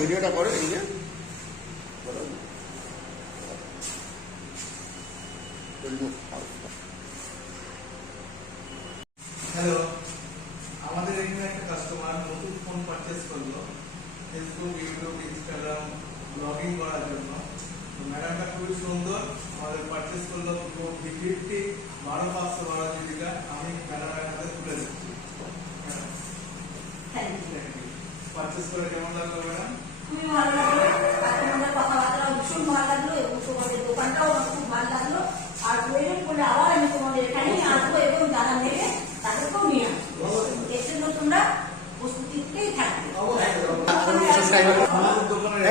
ভিডিওটা করে এই যে হ্যালো, আমাদের এখানে একটা কাস্টমার নতুন ফোন পারচেজ করলো ফেসবুক, ইউটিউব, ইনস্টাগ্রাম ব্লগিং করার জন্য। তো ম্যাডামটা খুবই সুন্দর, আমাদের পারচেজ করলো পুরো V50 12/512 জিবিটা। আমি ম্যাডামের হাতে তুলে দিচ্ছি। পারচেজ করে কেমন লাগলো ম্যাডাম? খুবই ভালো লাগলো, আর তোমাদের কথাবার্তা ভীষণ ভালো লাগলো এবং তোমাদের দোকানটাও আমার খুব ভালো লাগলো। আর প্রয়োজন পড়লে আবার আমি তোমাদের এখানেই আসবো এবং যারা নেবে তাদেরকেও নিয়ে আসবো। এর জন্য তোমরা প্রস্তুতিতেই থাকবে। আমাদের দোকানের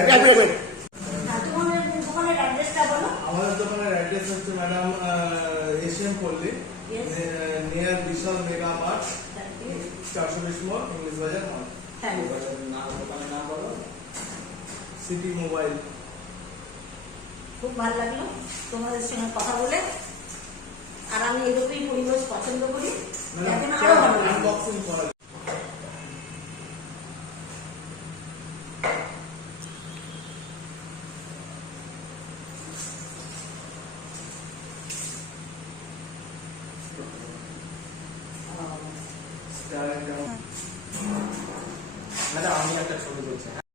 অ্যাড্রেসটা বলো। আমাদের দোকানের অ্যাড্রেস হচ্ছে ম্যাডাম এশিয়ান পল্লী, নিয়ার বিশাল মেগা মার্ট, 420 মোড়, ইংলিশ বাজার মার্ট। দোকানের নাম বলো। City mobile. খুব ভালো লাগলো তোমাদের সঙ্গে কথা বলে। আর আমি এরকমই পরিবেশ পছন্দ করি, এখন আরো ভালো লাগলো। আনবক্সিং করা